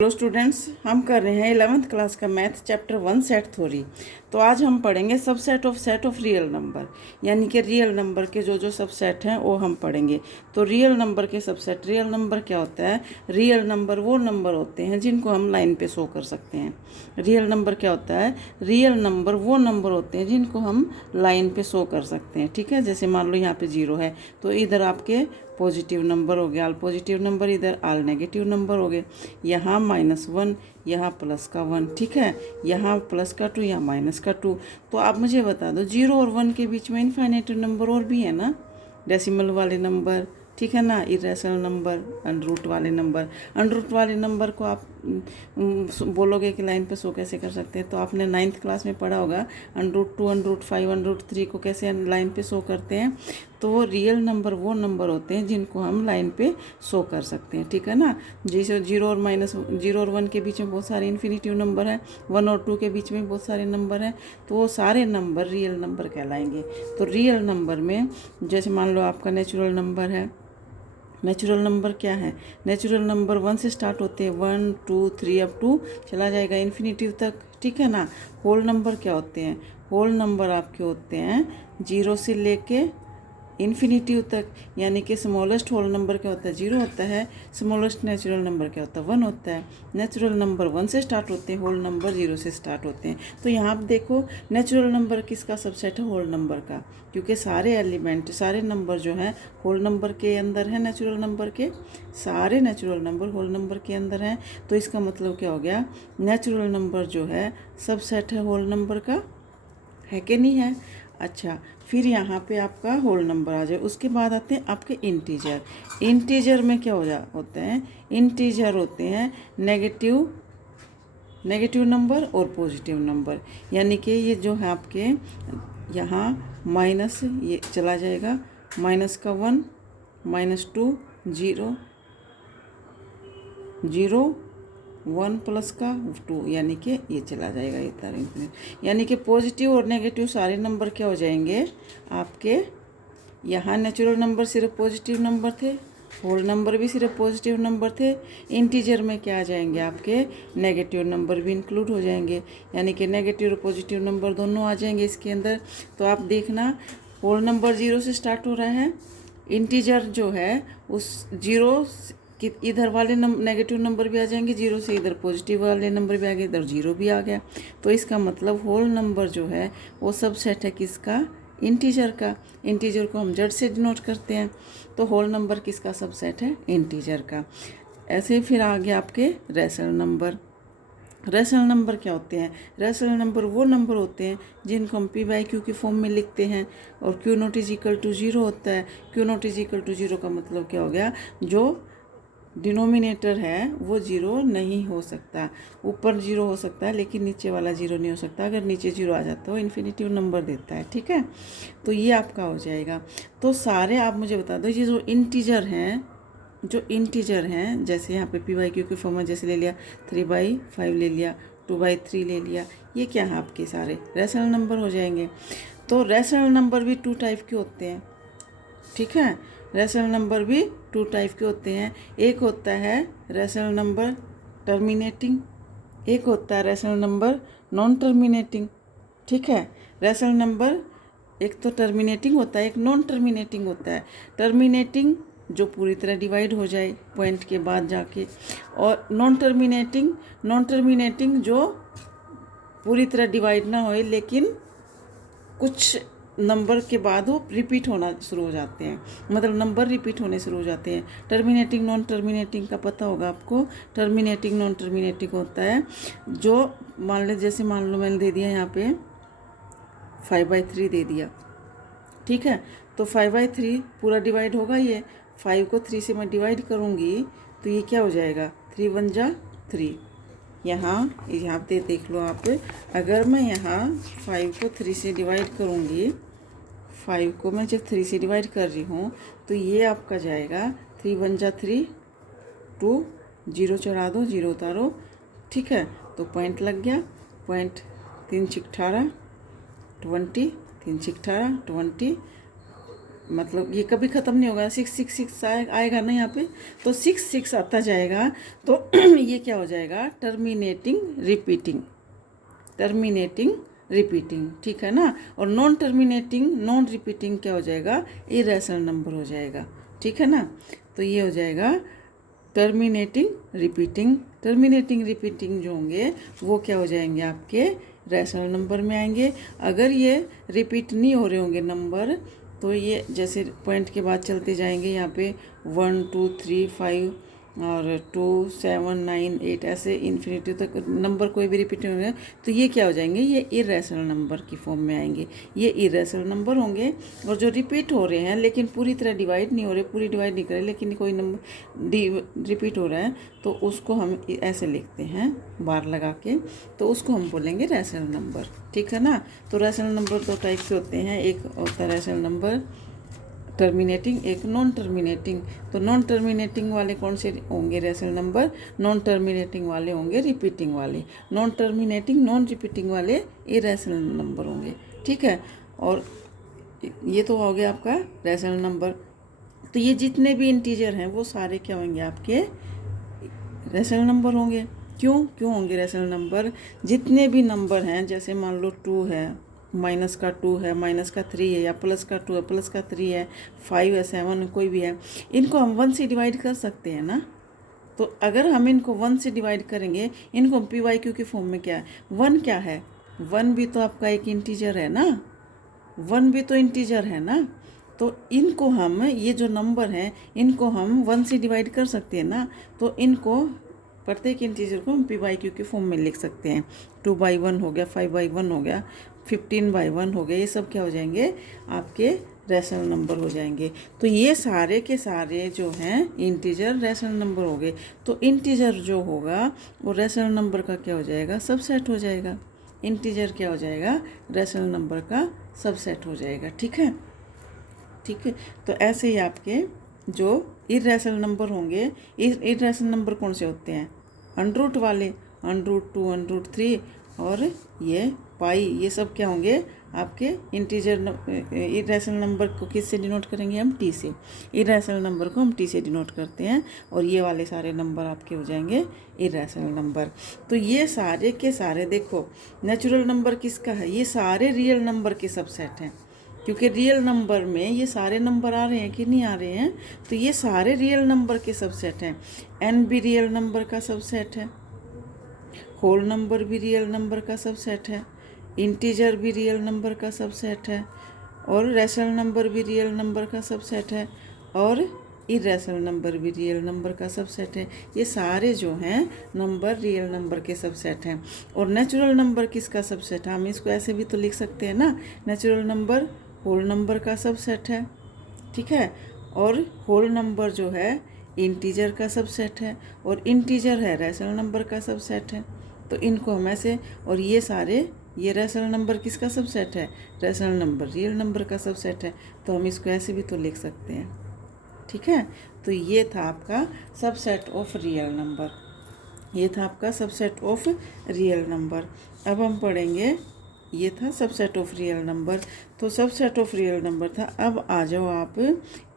Hello students, हम कर रहे हैं 11th क्लास का मैथ चैप्टर 1 सेट थ्योरी। तो आज हम पढ़ेंगे सबसेट ऑफ रियल नंबर, यानी कि रियल नंबर के जो सबसेट हैं वो हम पढ़ेंगे। तो रियल नंबर के सबसेट, रियल नंबर क्या होता है? रियल नंबर वो नंबर होते हैं जिनको हम लाइन पे शो कर सकते हैं। रियल नंबर क्या होता है? रियल नंबर वो नंबर होते हैं जिनको हम लाइन पे शो कर सकते हैं। ठीक है, जैसे मान लो यहाँ पे 0 है तो इधर आपके पॉजिटिव नंबर हो गया, ऑल पॉजिटिव नंबर, इधर ऑल नेगेटिव नंबर हो गए। यहाँ -1, यहाँ +1, ठीक है, यहाँ +2, यहाँ -2। तो आप मुझे बता दो 0 और 1 के बीच में इनफाइनाइट नंबर और भी है ना, डेसिमल वाले नंबर, ठीक है ना, इरेशनल नंबर, अंडर वाले नंबर। अंडर वाले नंबर को आप बोलोगे कि लाइन पे शो कैसे कर सकते हैं, तो आपने 9th क्लास में पढ़ा होगा √2, √5, √3 को कैसे लाइन पे शो करते हैं। तो वो रियल नंबर वो नंबर होते हैं जिनको हम लाइन पे शो कर सकते हैं, ठीक है ना। जैसे 0 और 1 के बीच में बहुत सारे इन्फिनिटिव नंबर हैं, 1 और 2 के बीच में बहुत सारे नंबर हैं, तो वो सारे नंबर रियल नंबर कहलाएंगे। तो रियल नंबर में जैसे मान लो आपका नेचुरल नंबर है। नेचुरल नंबर क्या है? नेचुरल नंबर 1 से स्टार्ट होते हैं, 1 2 3 अप टू चला जाएगा इन्फिनिटिव तक, ठीक है ना। होल नंबर क्या होते हैं? होल नंबर आपके होते हैं 0 से लेके इन्फिनिटिव तक, यानी कि स्मॉलेस्ट होल नंबर क्या होता है? 0 होता है। स्मॉलेस्ट नेचुरल नंबर क्या होता है? 1 होता है। नेचुरल नंबर 1 से स्टार्ट होते हैं, होल नंबर 0 से स्टार्ट होते हैं। तो यहाँ आप देखो नेचुरल नंबर किसका सबसेट है? होल नंबर का, क्योंकि सारे एलिमेंट, सारे नंबर जो हैं होल नंबर के अंदर है। नेचुरल नंबर के सारे नेचुरल नंबर होल नंबर के अंदर हैं। तो इसका मतलब क्या हो गया? नेचुरल नंबर जो है सबसेट है होल नंबर का, है कि नहीं है? अच्छा, फिर यहाँ पे आपका होल नंबर आ जाए। उसके बाद आते हैं आपके इंटीजर। इंटीजर में क्या होते हैं? इंटीजर होते हैं नेगेटिव नंबर और पॉजिटिव नंबर, यानी कि ये जो है आपके यहाँ माइनस ये चला जाएगा, -1, -2, 0, 0, 1 + 2, यानी कि ये चला जाएगा ये तरह। यानी कि पॉजिटिव और नेगेटिव सारे नंबर क्या हो जाएंगे आपके। यहाँ नेचुरल नंबर सिर्फ पॉजिटिव नंबर थे, होल नंबर भी सिर्फ पॉजिटिव नंबर थे। इंटीजर में क्या आ जाएंगे आपके? नेगेटिव नंबर भी इंक्लूड हो जाएंगे, यानी कि नेगेटिव और पॉजिटिव नंबर दोनों आ जाएंगे इसके अंदर। तो आप देखना होल नंबर 0 से स्टार्ट हो रहा है, इंटीजर जो है उस 0 कि इधर वाले नेगेटिव नंबर भी आ जाएंगे 0 से, इधर पॉजिटिव वाले नंबर भी आ गए, इधर 0 भी आ गया। तो इसका मतलब होल नंबर जो है वो सबसेट है किसका? इंटीजर का। इंटीजर को हम जेड से डिनोट करते हैं। तो होल नंबर किसका सबसेट है? इंटीजर का। ऐसे ही फिर आ गया आपके रेशनल नंबर। रेशनल नंबर क्या होते हैं? रेशनल नंबर वो नंबर होते हैं जिनको हम p/q की फॉर्म में लिखते हैं, और Q≠0 होता है। Q≠0 का मतलब क्या हो गया? जो डिनोमिनेटर है वो 0 नहीं हो सकता। ऊपर 0 हो सकता है लेकिन नीचे वाला 0 नहीं हो सकता। अगर नीचे 0 आ जाता है वो इन्फिनिटिव नंबर देता है, ठीक है। तो ये आपका हो जाएगा। तो सारे आप मुझे बता दो, ये जो इंटीजर हैं जैसे यहाँ पे p/q की फॉर्म में जैसे ले लिया 3/5 ले लिया, 2/3 ले लिया, ये क्या है आपके सारे रेशनल नंबर हो जाएंगे। तो रेशनल नंबर भी 2 टाइप के होते हैं, ठीक है। रेशनल नंबर भी 2 टाइप के होते हैं। एक होता है रेशनल नंबर टर्मिनेटिंग, एक होता है रेशनल नंबर नॉन टर्मिनेटिंग, ठीक है। रेशनल नंबर एक तो टर्मिनेटिंग होता है, एक नॉन टर्मिनेटिंग होता है। टर्मिनेटिंग जो पूरी तरह डिवाइड हो जाए पॉइंट के बाद जाके, और नॉन टर्मिनेटिंग जो पूरी तरह डिवाइड ना होए लेकिन कुछ नंबर के बाद वो रिपीट होना शुरू हो जाते हैं, मतलब नंबर रिपीट होने शुरू हो जाते हैं। टर्मिनेटिंग नॉन टर्मिनेटिंग का पता होगा आपको। टर्मिनेटिंग नॉन टर्मिनेटिंग होता है जो मान लो, जैसे मान लो मैंने दे दिया यहाँ पे 5/3 दे दिया, ठीक है। तो 5/3 पूरा डिवाइड होगा, ये 5 को 3 से मैं डिवाइड करूँगी तो ये क्या हो जाएगा? 3 × 1 = 3। यहाँ पे देख लो आप, अगर मैं यहाँ 5 को 3 से डिवाइड करूँगी, 5 को मैं जब 3 से डिवाइड कर रही हूँ तो ये आपका जाएगा 3 × 1 = 3, 2 0 चढ़ा दो, 0 उतारो, ठीक है। तो पॉइंट लग गया। पॉइंट 3 × 6 = 18, 20, 3 × 6 = 18, 20, मतलब ये कभी ख़त्म नहीं होगा, 666 आएगा ना यहाँ पे, तो 66 आता जाएगा, तो ये क्या हो जाएगा, टर्मिनेटिंग रिपीटिंग, टर्मिनेटिंग रिपीटिंग, ठीक है ना। और नॉन टर्मिनेटिंग नॉन रिपीटिंग क्या हो जाएगा, इरेशनल नंबर हो जाएगा, ठीक है ना। तो ये हो जाएगा टर्मिनेटिंग रिपीटिंग। टर्मिनेटिंग रिपीटिंग जो होंगे वो क्या हो जाएंगे, आपके रैशनल नंबर में आएंगे। अगर ये रिपीट नहीं हो रहे होंगे नंबर, तो ये जैसे पॉइंट के बाद चलते जाएंगे, यहाँ पे 1 2 3 5 और 2 7 9 8 ऐसे इन्फिनिटी तक नंबर कोई भी रिपीट नहीं होंगे, तो ये क्या हो जाएंगे, ये इरेशनल नंबर की फॉर्म में आएंगे। ये इरेशनल नंबर होंगे। और जो रिपीट हो रहे हैं लेकिन पूरी तरह डिवाइड नहीं हो रहे, पूरी डिवाइड नहीं कर रहे, लेकिन कोई नंबर रिपीट हो रहा है, तो उसको हम ऐसे लिखते हैं बार लगा के, तो उसको हम बोलेंगे रैशनल नंबर, ठीक है ना। तो रैशनल नंबर दो टाइप के होते हैं, एक होता है रैशनल नंबर टर्मिनेटिंग, एक नॉन टर्मिनेटिंग। तो नॉन टर्मिनेटिंग वाले कौन से होंगे रैशनल नंबर, नॉन टर्मिनेटिंग वाले होंगे रिपीटिंग वाले, नॉन टर्मिनेटिंग नॉन रिपीटिंग वाले इरेशनल नंबर होंगे, ठीक है। और ये तो हो गया आपका रैशनल नंबर। तो ये जितने भी इंटीजर हैं वो सारे क्या होंगे, आपके रैशनल नंबर होंगे। क्यों होंगे रैशनल नंबर, जितने भी नंबर हैं, जैसे मान लो 2 है, माइनस का 2 है, माइनस का 3 है, या प्लस का 2 है, प्लस का 3 है, 5 है, 7 है, कोई भी है, इनको हम 1 से डिवाइड कर सकते हैं ना। तो अगर हम इनको 1 से डिवाइड करेंगे, इनको हम पी वाई क्यू की फॉर्म में क्या है, 1 क्या है, 1 भी तो आपका एक इंटीजर है ना, 1 भी तो इंटीजर है ना। तो इनको हम, ये जो नंबर हैं, इनको हम 1 से डिवाइड कर सकते हैं ना। तो इनको प्रत्येक इंटीजर को हम पी बाई क्यू के फॉर्म में लिख सकते हैं। 2/1 हो गया, 5/1 हो गया, 15/1 हो गया, ये सब क्या हो जाएंगे, आपके रैशनल नंबर हो जाएंगे। तो ये सारे के सारे जो हैं इंटीजर रैशनल नंबर हो गए। तो इंटीजर जो होगा वो रैशनल नंबर का क्या हो जाएगा, सबसेट हो जाएगा। इंटीजर क्या हो जाएगा, रैशनल नंबर का सबसेट हो जाएगा, ठीक है। ठीक है, तो ऐसे ही आपके जो इरेशनल नंबर होंगे, इरेशनल नंबर कौन से होते हैं, अंडरूट वाले, √2 √3 और ये पाई, ये सब क्या होंगे आपके इंटीजर। इरेशनल नंबर को किस से डिनोट करेंगे हम, टी से। इरेशनल नंबर को हम टी से डिनोट करते हैं, और ये वाले सारे नंबर आपके हो जाएंगे इरेशनल नंबर। तो ये सारे के सारे देखो, नेचुरल नंबर किसका है, ये सारे रियल नंबर के सबसेट हैं, क्योंकि रियल नंबर में ये सारे नंबर आ रहे हैं कि नहीं आ रहे हैं, तो ये सारे रियल नंबर के सबसेट हैं। n भी रियल नंबर का सबसेट है, होल नंबर भी रियल नंबर का सबसेट है, इंटीजर भी रियल नंबर का सबसेट है, और रैशनल नंबर भी रियल नंबर का सबसेट है, और इरेशनल नंबर भी रियल नंबर का सबसेट है। ये सारे जो हैं नंबर रियल नंबर के सबसेट हैं। और नेचुरल नंबर किसका सबसेट है, हम इसको ऐसे भी तो लिख सकते हैं ना, नेचुरल नंबर होल नंबर का सबसेट है, ठीक है। और होल नंबर जो है इंटीजर का सबसेट है, और इंटीजर है रैशनल नंबर का सबसेट है। तो इनको हम ऐसे, और ये सारे, ये रैशनल नंबर किसका सबसेट है, रैशनल नंबर रियल नंबर का सबसेट है। तो हम इसको ऐसे भी तो लिख सकते हैं, ठीक है। तो ये था आपका सबसेट ऑफ रियल नंबर, ये था आपका सबसेट ऑफ रियल नंबर। अब हम पढ़ेंगे, ये था सबसेट ऑफ रियल नंबर। तो सबसेट ऑफ रियल नंबर था। अब आ जाओ आप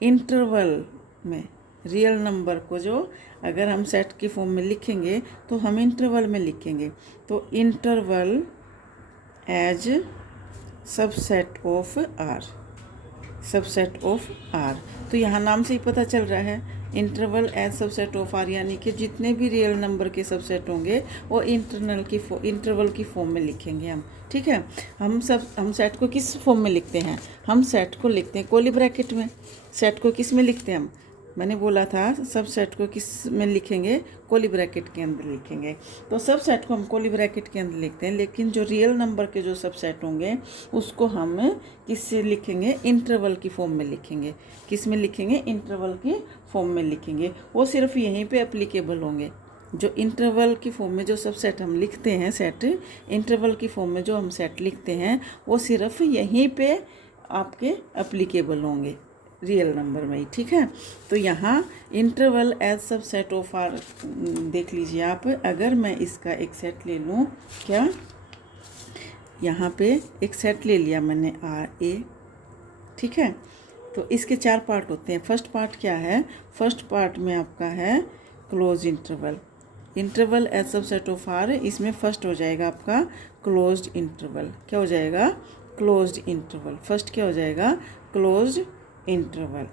इंटरवल में, रियल नंबर को जो अगर हम सेट की फॉर्म में लिखेंगे तो हम इंटरवल में लिखेंगे। तो interval as subset of R, subset of R. तो यहाँ नाम से ही पता चल रहा है, interval as subset of R, यानी कि जितने भी रियल नंबर के सबसेट होंगे वो इंटरवल की फॉर्म में लिखेंगे हम, ठीक है। हम सेट को किस फॉर्म में लिखते हैं, हम सेट को लिखते हैं कर्ली ब्रैकेट में। सेट को किस में लिखते हैं हम, मैंने बोला था सब सेट को किस में लिखेंगे, कर्ली ब्रैकेट के अंदर लिखेंगे। तो सब सेट को हम कर्ली ब्रैकेट के अंदर लिखते हैं, लेकिन जो रियल नंबर के जो सब सेट होंगे उसको हम किससे लिखेंगे, इंटरवल की फॉर्म में लिखेंगे। किस में लिखेंगे, इंटरवल की फॉर्म में लिखेंगे। वो सिर्फ यहीं पे एप्लीकेबल होंगे, जो इंटरवल की फॉर्म में जो सब सेट हम लिखते हैं, सेट इंटरवल की फॉर्म में जो हम सेट लिखते हैं वो सिर्फ यहीं पे आपके एप्लीकेबल होंगे रियल नंबर में ही, ठीक है। तो यहाँ इंटरवल एज सब सेट ऑफ आर देख लीजिए आप। अगर मैं इसका एक सेट ले लूँ, क्या यहाँ पे एक सेट ले लिया मैंने आर ए, ठीक है। तो इसके 4 पार्ट होते हैं। फर्स्ट पार्ट क्या है? फर्स्ट पार्ट में आपका है close interval. Interval as subset of R, इसमें फर्स्ट हो जाएगा आपका क्लोज्ड इंटरवल। क्या हो जाएगा? Closed interval. फर्स्ट क्या हो जाएगा? Closed interval.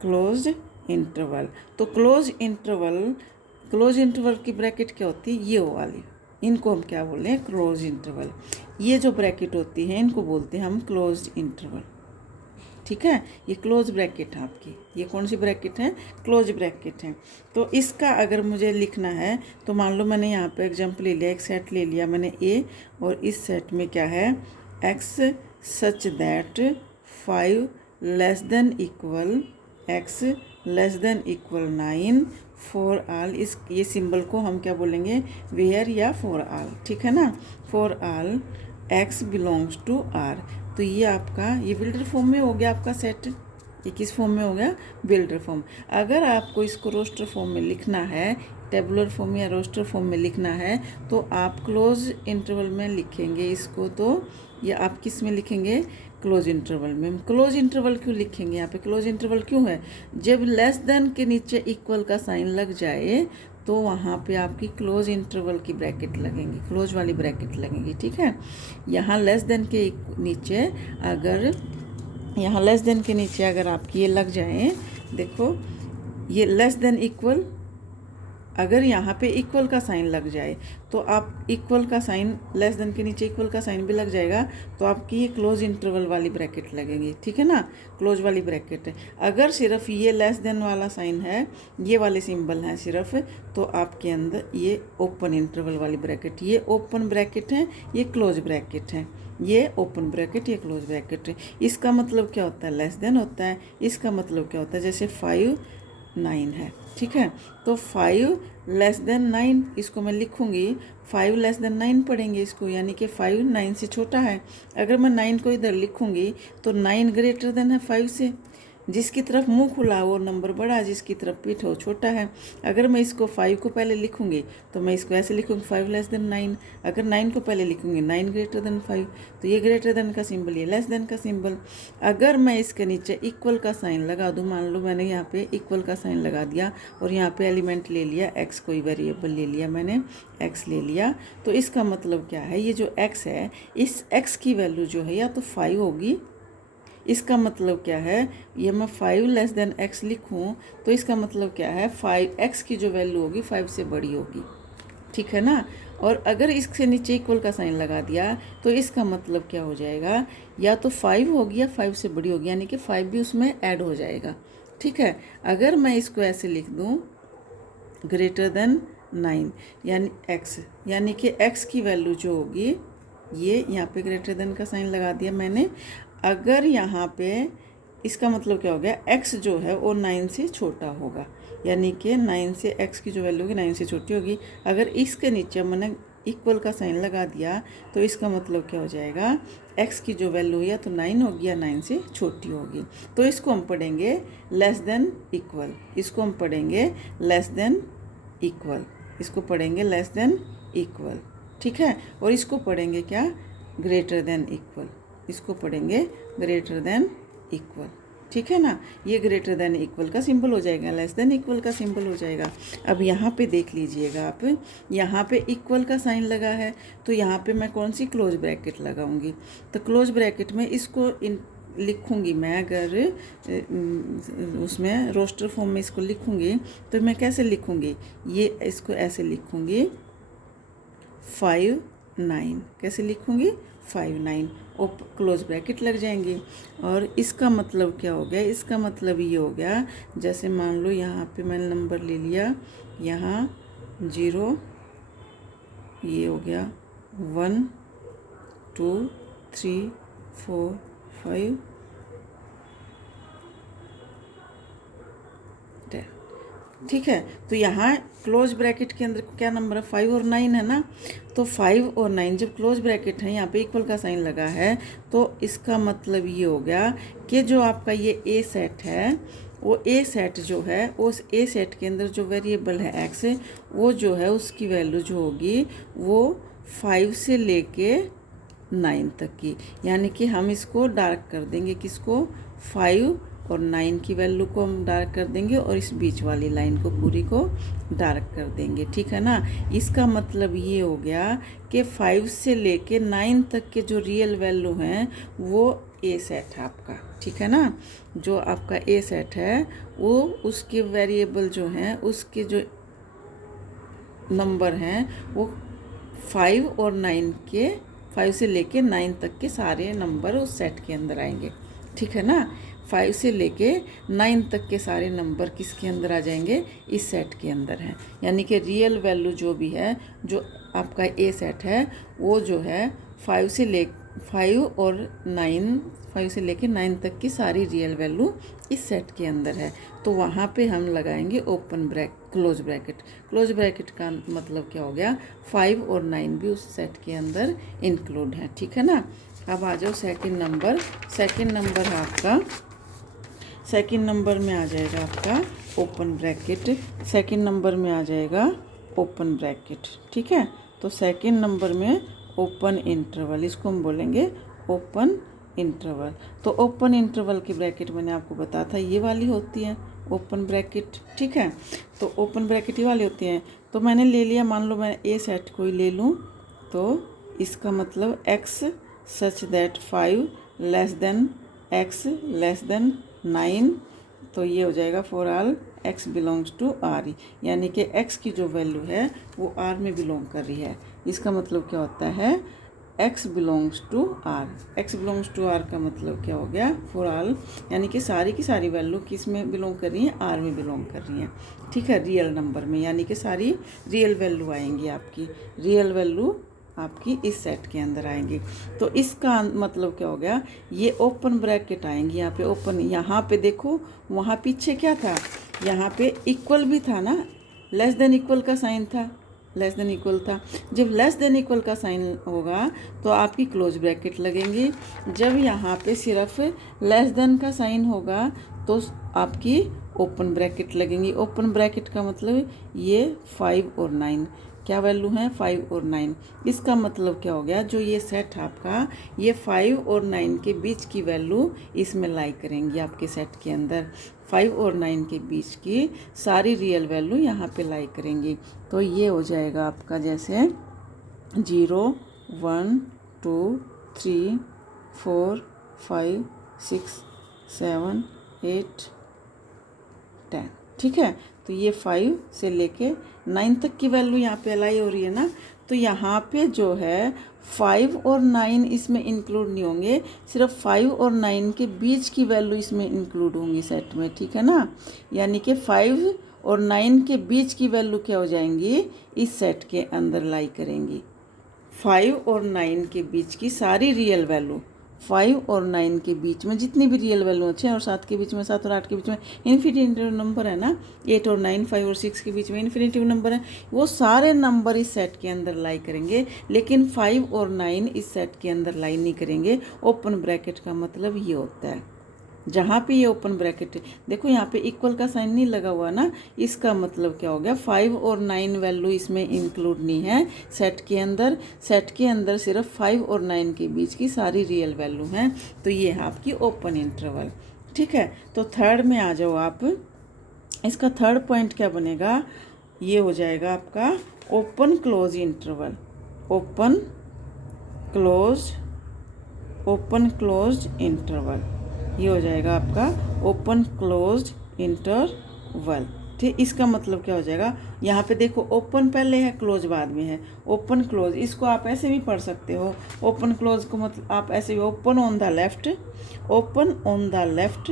Closed interval. तो क्लोज इंटरवल की ब्रैकेट क्या होती है? ये वाली, इनको हम क्या बोल रहे हैं? Close interval. ये जो ब्रैकेट होती है इनको बोलते हैं हम क्लोज्ड इंटरवल। ठीक है, ये क्लोज ब्रैकेट है आपकी। ये कौन सी ब्रैकेट है? क्लोज ब्रैकेट है। तो इसका अगर मुझे लिखना है तो मान लो मैंने यहाँ पे एग्जाम्पल ले लिया, एक सेट ले लिया मैंने ए, और इस सेट में क्या है? X such that 5 less than equal x less than equal 9 for all. इस ये सिंबल को हम क्या बोलेंगे? वेयर या फॉर ऑल। ठीक है ना? For all X belongs to R. तो ये आपका ये बिल्डर फॉर्म में हो गया आपका सेट। ये किस फॉर्म में हो गया? Builder form. अगर आपको इसको रोस्टर फॉर्म में लिखना है, टेबुलर फॉर्म या रोस्टर फॉर्म में लिखना है, तो आप क्लोज इंटरवल में लिखेंगे इसको। तो ये आप किस में लिखेंगे? क्लोज इंटरवल में। क्लोज इंटरवल क्यों लिखेंगे यहाँ पे? क्लोज इंटरवल क्यों है? जब लेस देन के नीचे इक्वल का साइन लग जाए तो वहाँ पे आपकी क्लोज इंटरवल की ब्रैकेट लगेंगी, क्लोज वाली ब्रैकेट लगेंगी। ठीक है, यहाँ लेस देन के नीचे अगर आपकी ये लग जाए, देखो ये लेस देन इक्वल, अगर यहाँ पे इक्वल का साइन लग जाए तो आप इक्वल का साइन, लेस देन के नीचे इक्वल का साइन भी लग जाएगा तो आपकी ये क्लोज इंटरवल वाली ब्रैकेट लगेगी। ठीक है ना? क्लोज वाली ब्रैकेट है। अगर सिर्फ ये लेस देन वाला साइन है, ये वाले सिंबल हैं सिर्फ, तो आपके अंदर ये ओपन इंटरवल वाली ब्रैकेट, ये ओपन ब्रैकेट है, ये क्लोज ब्रैकेट है। ये ओपन ब्रैकेट, ये क्लोज ब्रैकेट है। इसका मतलब क्या होता है? लेस देन होता है। इसका मतलब क्या होता है? जैसे 5 9 है। ठीक है, तो 5 लेस देन 9 इसको मैं लिखूंगी, 5 लेस देन 9 पढ़ेंगे इसको, यानी कि 5 9 से छोटा है। अगर मैं 9 को इधर लिखूंगी तो 9 ग्रेटर देन है 5 से। जिसकी तरफ मुंह खुला वो नंबर बड़ा, जिसकी तरफ पीठ हो छोटा है। अगर मैं इसको 5 को पहले लिखूंगी तो मैं इसको ऐसे लिखूंगी 5 लेस देन 9। अगर 9 को पहले लिखूंगी 9 ग्रेटर देन 5, तो ये ग्रेटर देन का सिंबल, ये लेस देन का सिंबल। अगर मैं इसके नीचे इक्वल का साइन लगा दूँ, मान लो मैंने यहाँ पे इक्वल का साइन लगा दिया और यहाँ पे एलिमेंट ले लिया एक्स, कोई वेरिएबल ले लिया मैंने, एक्स ले लिया, तो इसका मतलब क्या है? ये जो एक्स है, इस एक्स की वैल्यू जो है या तो 5 होगी। इसका मतलब क्या है? ये मैं 5 लेस देन एक्स लिखूँ तो इसका मतलब क्या है? 5 एक्स की जो वैल्यू होगी 5 से बड़ी होगी। ठीक है ना? और अगर इसके नीचे इक्वल का साइन लगा दिया तो इसका मतलब क्या हो जाएगा? या तो 5 होगी या 5 से बड़ी होगी, यानी कि 5 भी उसमें ऐड हो जाएगा। ठीक है, अगर मैं इसको ऐसे लिख दूँ ग्रेटर देन 9 यानी एक्स, यानी कि एक्स की वैल्यू जो होगी, ये यहाँ पे ग्रेटर देन का साइन लगा दिया मैंने। अगर यहाँ पे इसका मतलब क्या हो गया? x जो है वो 9 से छोटा होगा, यानी कि 9 से x की जो वैल्यू होगी 9 से छोटी होगी। अगर इसके नीचे मैंने इक्वल का साइन लगा दिया तो इसका मतलब क्या हो जाएगा? x की जो वैल्यू है या तो 9 होगी या 9 से छोटी होगी। तो इसको हम पढ़ेंगे लेस देन इक्वल, इसको हम पढ़ेंगे लेस देन इक्वल, इसको पढ़ेंगे लेस देन इक्वल। ठीक है, और इसको पढ़ेंगे क्या? ग्रेटर देन इक्वल, इसको पढ़ेंगे ग्रेटर देन इक्वल। ठीक है ना? ये ग्रेटर देन इक्वल का सिंबल हो जाएगा, लेस देन इक्वल का सिंबल हो जाएगा। अब यहाँ पे देख लीजिएगा आप, यहाँ पे इक्वल का साइन लगा है तो यहाँ पे मैं कौन सी क्लोज ब्रैकेट लगाऊंगी? तो क्लोज ब्रैकेट में इसको लिखूंगी मैं, अगर उसमें रोस्टर फॉर्म में इसको लिखूंगी तो मैं कैसे लिखूंगी? ये इसको ऐसे लिखूंगी 5 9, कैसे लिखूंगी? 5 9 और क्लोज ब्रैकेट लग जाएंगी। और इसका मतलब क्या हो गया? इसका मतलब ये हो गया, जैसे मान लो यहाँ पे मैंने नंबर ले लिया, यहाँ 0, ये हो गया 1 2 3 4 5 10। ठीक है, तो यहाँ क्लोज ब्रैकेट के अंदर क्या नंबर है? 5 और 9 है ना? तो 5 और 9 जब क्लोज ब्रैकेट है, यहाँ पे इक्वल का साइन लगा है, तो इसका मतलब ये हो गया कि जो आपका ये ए सेट है, वो ए सेट जो है, उस ए सेट के अंदर जो वेरिएबल है एक्स, वो जो है उसकी वैल्यू जो होगी वो 5 से लेके 9 तक की, यानी कि हम इसको डार्क कर देंगे, किसको? 5 और 9 की वैल्यू को हम डार्क कर देंगे और इस बीच वाली लाइन को पूरी को डार्क कर देंगे, ठीक है ना। इसका मतलब ये हो गया कि 5 से लेके 9 तक के जो रियल वैल्यू हैं वो ए सेट है आपका, ठीक है ना। जो आपका ए सेट है वो उसके वेरिएबल जो हैं, उसके जो नंबर हैं वो 5 और 9 के 5 से लेके 9 तक के सारे नंबर उस सेट के अंदर आएंगे, ठीक है ना। 5 से लेके 9 तक के सारे नंबर किसके अंदर आ जाएंगे, इस सेट के अंदर हैं। यानी कि रियल वैल्यू जो भी है, जो आपका ए सेट है वो जो है 5 से लेके 9 तक की सारी रियल वैल्यू इस सेट के अंदर है। तो वहाँ पे हम लगाएंगे क्लोज ब्रैकेट का मतलब क्या हो गया, 5 और 9 भी उस सेट के अंदर इंक्लूड है, ठीक है ना। अब आ जाओ सेकंड नंबर आपका, सेकंड नंबर में आ जाएगा आपका ओपन ब्रैकेट, सेकंड नंबर में आ जाएगा ओपन ब्रैकेट, ठीक है। तो सेकंड नंबर में ओपन इंटरवल, इसको हम बोलेंगे ओपन इंटरवल। तो ओपन इंटरवल की ब्रैकेट मैंने आपको बताया था ये वाली होती है ओपन ब्रैकेट, ठीक है। तो ओपन ब्रैकेट ये वाली होती है। तो मैंने ले लिया, मान लो मैं ए सेट को ही ले लूँ, तो इसका मतलब x such that 5 less than x less than 9, तो ये हो जाएगा for all x belongs to r, यानी कि x की जो वैल्यू है वो r में बिलोंग कर रही है। इसका मतलब क्या होता है, x belongs to r, x belongs to r का मतलब क्या हो गया, फॉर ऑल, यानी कि सारी की सारी वैल्यू किस में बिलोंग कर रही हैं, r में बिलोंग कर रही हैं, ठीक है, रियल नंबर में। यानी कि सारी रियल वैल्यू आएंगी आपकी, रियल वैल्यू आपकी इस सेट के अंदर आएंगी। तो इसका मतलब क्या हो गया, ये ओपन ब्रैकेट आएंगी यहाँ पे ओपन। यहाँ पे देखो, वहाँ पीछे क्या था, यहाँ पे इक्वल भी था ना, लेस देन इक्वल का साइन था, लेस देन इक्वल था। जब लेस देन इक्वल का साइन होगा तो आपकी क्लोज ब्रैकेट लगेंगी। जब यहाँ पे सिर्फ लेस देन का साइन होगा तो आपकी ओपन ब्रैकेट लगेंगी। ओपन ब्रैकेट का मतलब ये 5 और 9 क्या वैल्यू है, 5 और 9। इसका मतलब क्या हो गया, जो ये सेट है आपका, ये 5 और 9 के बीच की वैल्यू इसमें लाई करेंगी आपके सेट के अंदर। 5 और 9 के बीच की सारी रियल वैल्यू यहाँ पे लाई करेंगी। तो ये हो जाएगा आपका जैसे 0 1 2 3 4 5 6 7 8 10, ठीक है। तो ये 5 से लेके 9 तक की वैल्यू यहाँ पे अलाई हो रही है ना। तो यहाँ पे जो है 5 और 9 इसमें इंक्लूड नहीं होंगे, सिर्फ 5 और 9 के बीच की वैल्यू इसमें इंक्लूड होंगी सेट में, ठीक है ना। यानी कि 5 और 9 के बीच की वैल्यू क्या हो जाएंगी, इस सेट के अंदर लाई करेंगी। 5 और 9 के बीच की सारी रियल वैल्यू, 5 और 9 के बीच में जितनी भी रियल वैल्यू 6 और 7 के बीच में, 7 और 8 के बीच में इन्फिनिटिव नंबर है ना, 8 और 9 5 और 6 के बीच में इन्फिनिटिव नंबर है, वो सारे नंबर इस सेट के अंदर लाई करेंगे। लेकिन 5 और 9 इस सेट के अंदर लाई नहीं करेंगे। ओपन ब्रैकेट का मतलब ये होता है, जहाँ पे ये ओपन ब्रैकेट देखो यहाँ पे इक्वल का साइन नहीं लगा हुआ ना, इसका मतलब क्या हो गया, 5 और 9 वैल्यू इसमें इंक्लूड नहीं है सेट के अंदर। सेट के अंदर सिर्फ 5 और 9 के बीच की सारी रियल वैल्यू हैं। तो ये है आपकी ओपन इंटरवल, ठीक है। तो थर्ड में आ जाओ आप, इसका थर्ड पॉइंट क्या बनेगा, ये हो जाएगा आपका open close interval, open close interval, ये हो जाएगा आपका ओपन क्लोज्ड इंटरवल, ठीक। इसका मतलब क्या हो जाएगा, यहाँ पे देखो ओपन पहले है क्लोज बाद में है, ओपन क्लोज, इसको आप ऐसे भी पढ़ सकते हो। ओपन क्लोज को मतलब आप ऐसे भी ओपन ऑन द लेफ्ट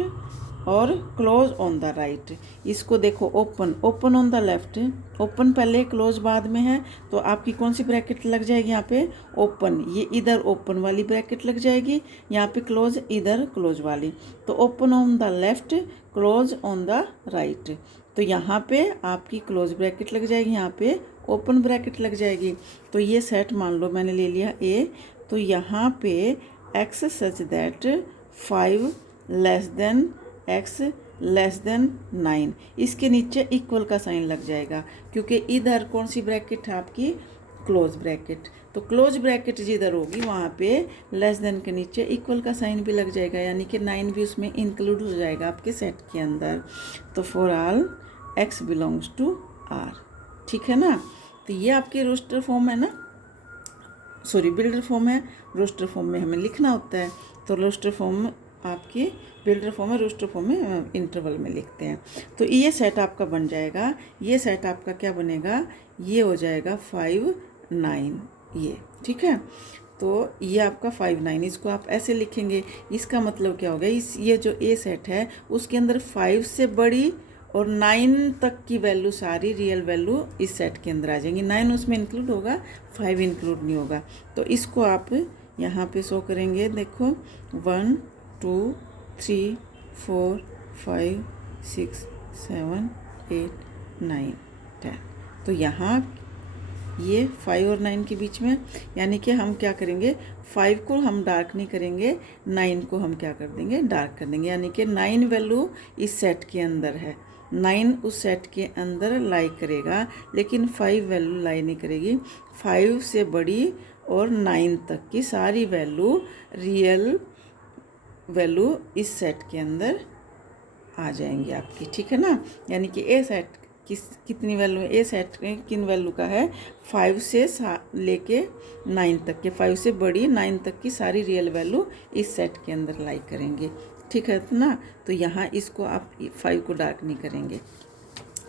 और क्लोज ऑन द राइट। इसको देखो open on the left, open पहले क्लोज बाद में है, तो आपकी कौन सी ब्रैकेट लग जाएगी यहाँ पे, ओपन, ये इधर ओपन वाली ब्रैकेट लग जाएगी, यहाँ पे क्लोज, इधर क्लोज वाली। तो open on the left, close on the right, तो यहाँ पे आपकी क्लोज ब्रैकेट लग जाएगी, यहाँ पे ओपन ब्रैकेट लग जाएगी। तो ये सेट मान लो मैंने ले लिया ए, तो यहाँ पे x such that 5 less than x less than 9, इसके नीचे इक्वल का साइन लग जाएगा, क्योंकि इधर कौन सी ब्रैकेट है आपकी, क्लोज ब्रैकेट। तो क्लोज ब्रैकेट जिधर होगी वहाँ पे लेस देन के नीचे इक्वल का साइन भी लग जाएगा, यानी कि 9 भी उसमें इंक्लूड हो जाएगा आपके सेट के अंदर। तो for all x belongs to R, ठीक है ना। तो ये आपकी रोस्टर फॉर्म है ना, सॉरी बिल्डर फॉर्म है। रोस्टर फॉर्म में हमें लिखना होता है, तो रोस्टर फॉर्म आपकी बिल्डर फॉर्म है, रोस्टर फॉर्म में इंटरवल में लिखते हैं। तो ये सेट आपका बन जाएगा, ये सेट आपका क्या बनेगा, ये हो जाएगा 5 9, ये ठीक है। तो ये आपका 5 9, इसको आप ऐसे लिखेंगे। इसका मतलब क्या हो गया, इस ये जो ए सेट है उसके अंदर 5 से बड़ी और 9 तक की वैल्यू सारी रियल वैल्यू इस सेट के अंदर आ जाएंगी। 9 उसमें इंक्लूड होगा, 5 इंक्लूड नहीं होगा। तो इसको आप यहाँ पे शो करेंगे, देखो 1 2 3 4 5 6 7 8 9 10। तो यहाँ ये 5 और 9 के बीच में, यानी कि हम क्या करेंगे, 5 को हम डार्क नहीं करेंगे, 9 को हम क्या कर देंगे, डार्क कर देंगे। यानी कि 9 वैल्यू इस सेट के अंदर है, 9 उस सेट के अंदर लाई करेगा, लेकिन 5 वैल्यू लाई नहीं करेगी। 5 से बड़ी और 9 तक की सारी वैल्यू रियल वैल्यू इस सेट के अंदर आ जाएंगी आपकी, ठीक है ना। यानी कि ए सेट कितनी वैल्यू, ए सेट किन वैल्यू का है, 5 से लेके 9 तक के, 5 से बड़ी 9 तक की सारी रियल वैल्यू इस सेट के अंदर लाई करेंगे, ठीक है ना। तो यहाँ इसको आप 5 को डार्क नहीं करेंगे।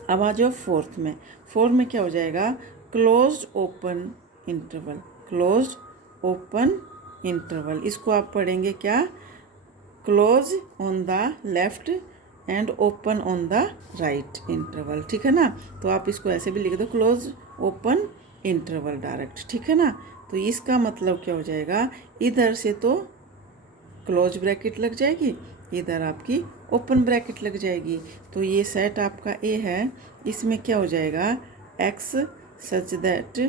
अब आ जाओ फोर्थ में। फोर्थ में क्या हो जाएगा, closed open interval, closed open interval. इसको आप पढ़ेंगे क्या, close on the left and open on the right interval, ठीक है ना। तो आप इसको ऐसे भी लिख दो, क्लोज ओपन इंटरवल डायरेक्ट, ठीक है ना। तो इसका मतलब क्या हो जाएगा, इधर से तो क्लोज ब्रैकेट लग जाएगी, इधर आपकी ओपन ब्रैकेट लग जाएगी। तो ये सेट आपका ए है, इसमें क्या हो जाएगा, x such that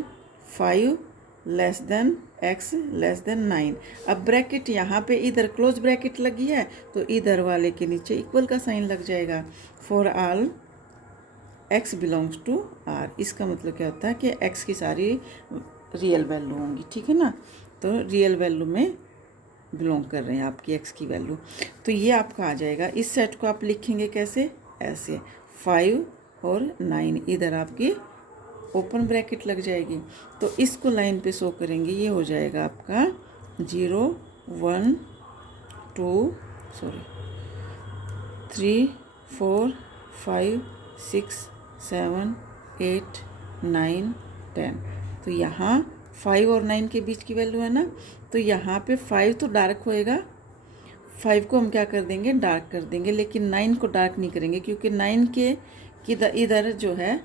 5 less than x less than 9। अब ब्रैकेट यहाँ पे इधर क्लोज ब्रैकेट लगी है, तो इधर वाले के नीचे इक्वल का साइन लग जाएगा। For all x belongs to R, इसका मतलब क्या होता है कि x की सारी रियल वैल्यू होंगी, ठीक है ना। तो रियल वैल्यू में बिलोंग कर रहे हैं आपकी x की वैल्यू। तो ये आपका आ जाएगा। इस सेट को आप लिखेंगे कैसे, ऐसे 5 और 9, इधर आपकी ओपन ब्रैकेट लग जाएगी। तो इसको लाइन पे शो करेंगे, ये हो जाएगा आपका 0 1 2 3 4 5 6 7 8 9 10। तो यहाँ 5 और 9 के बीच की वैल्यू है ना, तो यहाँ पे 5 तो डार्क होएगा, 5 को हम क्या कर देंगे, डार्क कर देंगे, लेकिन 9 को डार्क नहीं करेंगे, क्योंकि 9 के इधर जो है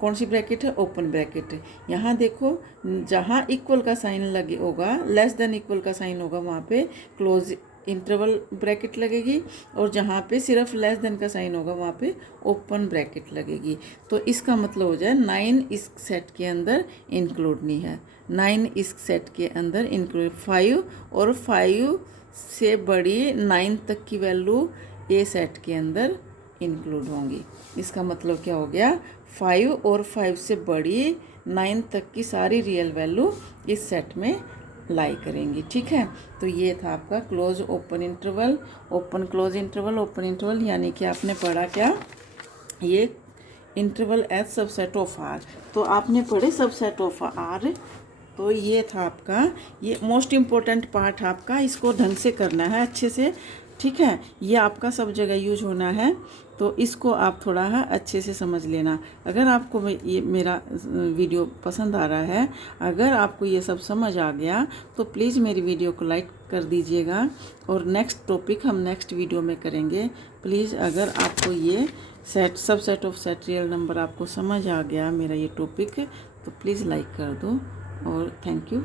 कौन सी ब्रैकेट है, ओपन ब्रैकेट है। यहाँ देखो जहाँ इक्वल का साइन लगे होगा, लेस देन इक्वल का साइन होगा, वहाँ पे क्लोज इंटरवल ब्रैकेट लगेगी, और जहाँ पे सिर्फ लेस देन का साइन होगा वहाँ पे ओपन ब्रैकेट लगेगी। तो इसका मतलब हो जाए 9 इस सेट के अंदर इंक्लूड नहीं है, 9 इस सेट के अंदर इंक्लूड, 5 और 5 से बड़ी 9 तक की वैल्यू ए सेट के अंदर इंक्लूड होंगी। इसका मतलब क्या हो गया, 5 और 5 से बड़ी 9 तक की सारी रियल वैल्यू इस सेट में लाई करेंगी, ठीक है। तो ये था आपका close open interval, open close interval, open interval, यानी कि आपने पढ़ा क्या, ये interval as subset of R. तो आपने पढ़े सबसेट ऑफ आर। तो ये था आपका, ये मोस्ट इम्पोर्टेंट पार्ट आपका, इसको ढंग से करना है अच्छे से, ठीक है। ये आपका सब जगह यूज होना है, तो इसको आप थोड़ा अच्छे से समझ लेना। अगर आपको ये मेरा वीडियो पसंद आ रहा है, अगर आपको ये सब समझ आ गया, तो प्लीज़ मेरी वीडियो को लाइक कर दीजिएगा, और नेक्स्ट टॉपिक हम नेक्स्ट वीडियो में करेंगे। प्लीज़ अगर आपको ये subset of set real number आपको समझ आ गया मेरा ये टॉपिक, तो प्लीज़ लाइक कर दो, और थैंक यू।